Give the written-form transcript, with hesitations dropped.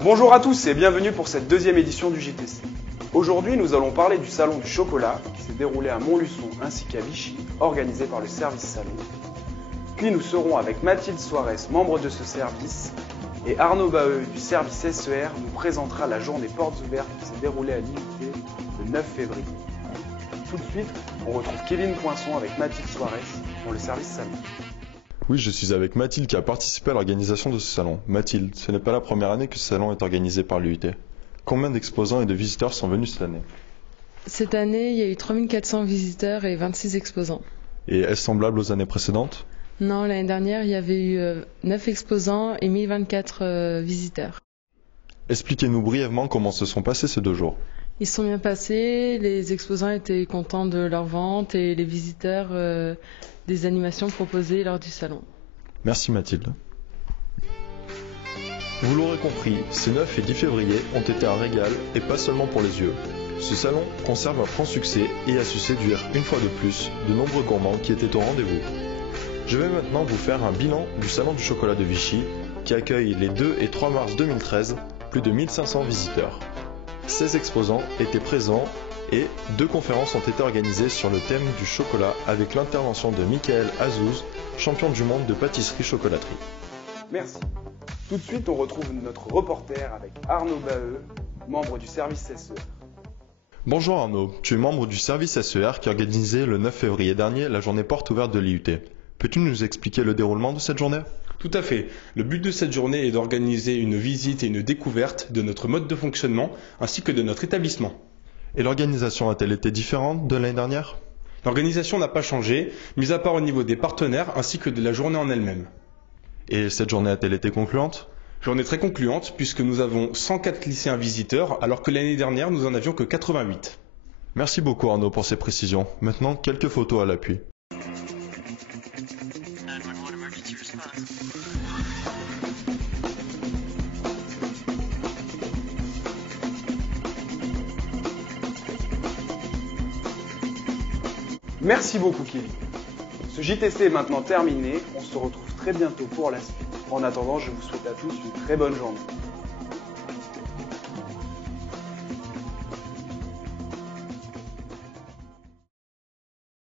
Bonjour à tous et bienvenue pour cette deuxième édition du JTC. Aujourd'hui, nous allons parler du salon du chocolat qui s'est déroulé à Montluçon ainsi qu'à Vichy, organisé par le service salon. Puis nous serons avec Mathilde Soares, membre de ce service, et Arnaud Baheux du service SER nous présentera la journée portes ouvertes qui s'est déroulée à l'IUT le 9 février. Tout de suite, on retrouve Kevin Poinçon avec Mathilde Soares pour le service salon. Oui, je suis avec Mathilde qui a participé à l'organisation de ce salon. Mathilde, ce n'est pas la première année que ce salon est organisé par l'IUT. Combien d'exposants et de visiteurs sont venus cette année? Cette année, il y a eu 3400 visiteurs et 26 exposants. Et est-ce semblable aux années précédentes? Non, l'année dernière, il y avait eu 9 exposants et 1024 visiteurs. Expliquez-nous brièvement comment se sont passés ces 2 jours. Ils sont bien passés, les exposants étaient contents de leur vente et les visiteurs des animations proposées lors du salon. Merci Mathilde. Vous l'aurez compris, ces 9 et 10 février ont été un régal et pas seulement pour les yeux. Ce salon conserve un franc succès et a su séduire une fois de plus de nombreux gourmands qui étaient au rendez-vous. Je vais maintenant vous faire un bilan du salon du chocolat de Vichy qui accueille les 2 et 3 mars 2013 plus de 1500 visiteurs. 16 exposants étaient présents et 2 conférences ont été organisées sur le thème du chocolat avec l'intervention de Michael Azouz, champion du monde de pâtisserie-chocolaterie. Merci. Tout de suite, on retrouve notre reporter avec Arnaud Baheux, membre du service SER. Bonjour Arnaud, tu es membre du service SER qui a organisé le 9 février dernier la journée porte ouverte de l'IUT. Peux-tu nous expliquer le déroulement de cette journée ? Tout à fait. Le but de cette journée est d'organiser une visite et une découverte de notre mode de fonctionnement ainsi que de notre établissement. Et l'organisation a-t-elle été différente de l'année dernière ? L'organisation n'a pas changé, mis à part au niveau des partenaires ainsi que de la journée en elle-même. Et cette journée a-t-elle été concluante ? Journée très concluante puisque nous avons 104 lycéens visiteurs alors que l'année dernière nous en avions que 88. Merci beaucoup Arnaud pour ces précisions. Maintenant, quelques photos à l'appui. Merci beaucoup Kevin. Ce JTC est maintenant terminé, on se retrouve très bientôt pour la suite. En attendant, je vous souhaite à tous une très bonne journée.